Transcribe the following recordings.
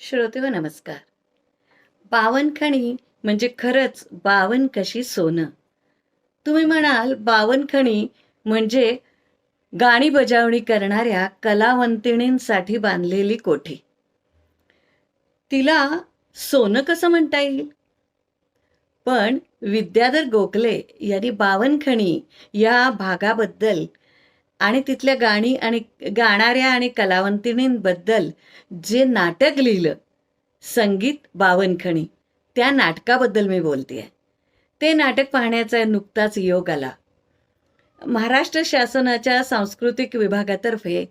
श्रोते हो नमस्कार. बावनखणी म्हणजे खरंच बावन कशी सोनं? तुम्ही म्हणाल बावनखणी म्हणजे गाणी बजावणी करणाऱ्या कलावंतिणींसाठी बांधलेली कोठी? तिला सोनं कसं म्हणता येईल? पण विद्याधर गोखले यांनी बावनखणी या भागाबद्दल आणि तिथल्या गाणी आणि गाणाऱ्या आणि कलावंतिणींबद्दल जे नाटक लिहिलं संगीत बावनखणी त्या नाटकाबद्दल मी बोलते आहे ते नाटक पाहण्याचा नुकताच योग आला. महाराष्ट्र शासनाच्या सांस्कृतिक विभागातर्फे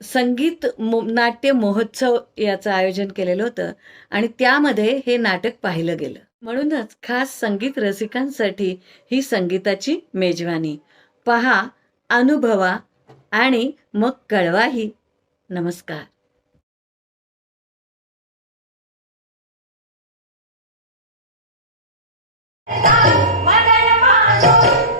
संगीत मो नाट्य महोत्सव याचं आयोजन केलेलं होतं आणि त्यामध्ये हे नाटक पाहिलं गेलं. म्हणूनच खास संगीत रसिकांसाठी ही संगीताची मेजवानी. पहा अनुभवा आणि मग कळवाही नमस्कार Bye.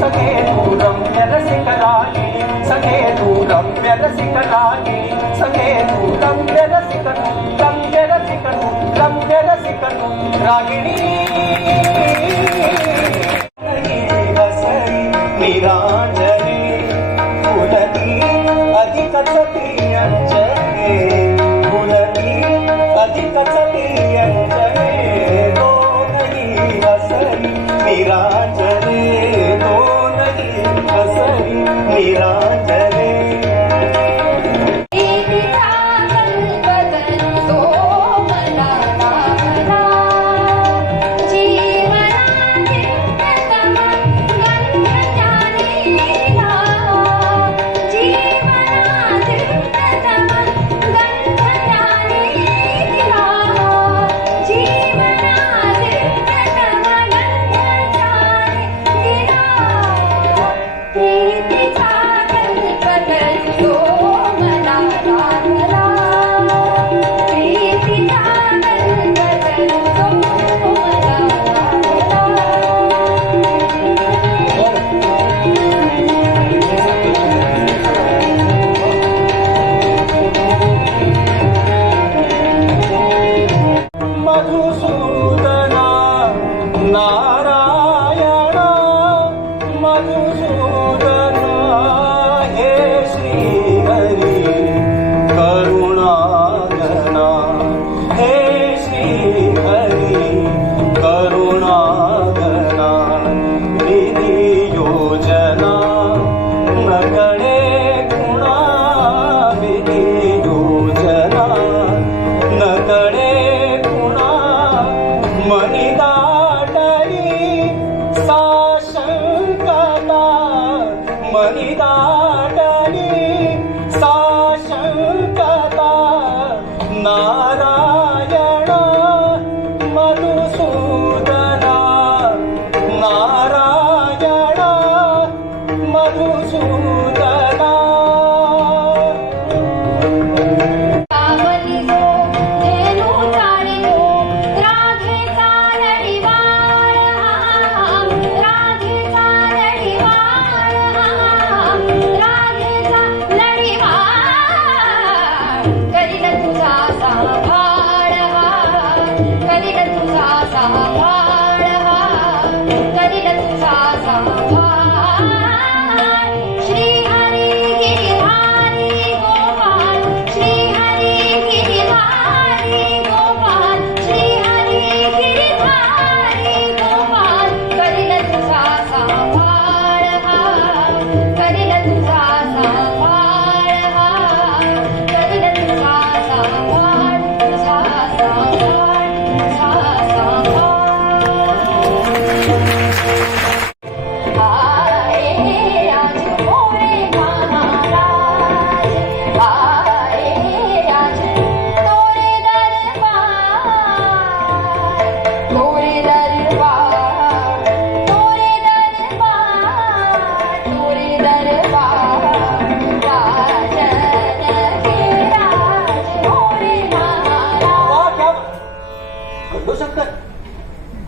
సఖే దూరం మెరసికరాగిణి సఖే దూరం మెరసికరాగిణి సఖే దూరం మెరసికను రం మెరసికను రం మెరసికను రాగిణి.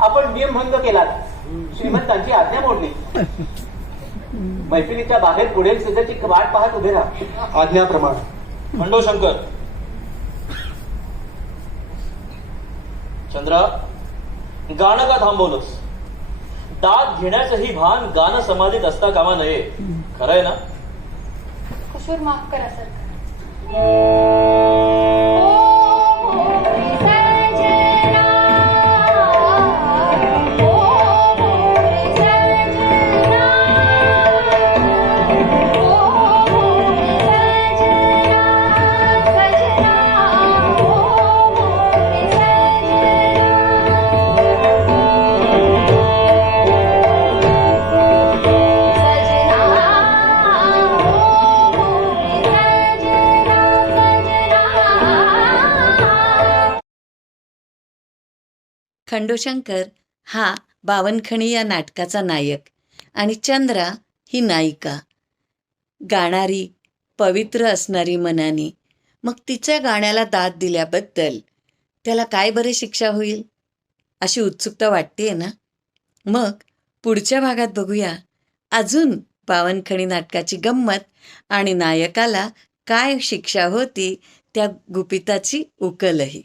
आपण नियमभंग केला श्रीमंतांची आज्ञा मोडली. मैफिलीच्या बाहेर पुढील सिद्धची वाट पाहत उभे राहा. आज्ञाप्रमाणे खंडो शंकर. चंद्रा गाणं का थांबवलंस? दाद घेण्याचंही भान गाणं समाधीत असता कामा नये. खरंय ना? कसूर माफ करा सरकार खंडोशंकर हा बावनखणी या नाटकाचा नायक आणि चंद्रा ही नायिका. गाणारी पवित्र असणारी मनाने मग तिच्या गाण्याला दाद दिल्याबद्दल त्याला काय बरे शिक्षा होईल? अशी उत्सुकता वाटते ना? मग पुढच्या भागात बघूया अजून पावनखणी नाटकाची गंमत आणि नायकाला काय शिक्षा होती त्या गुपिताची उकलही.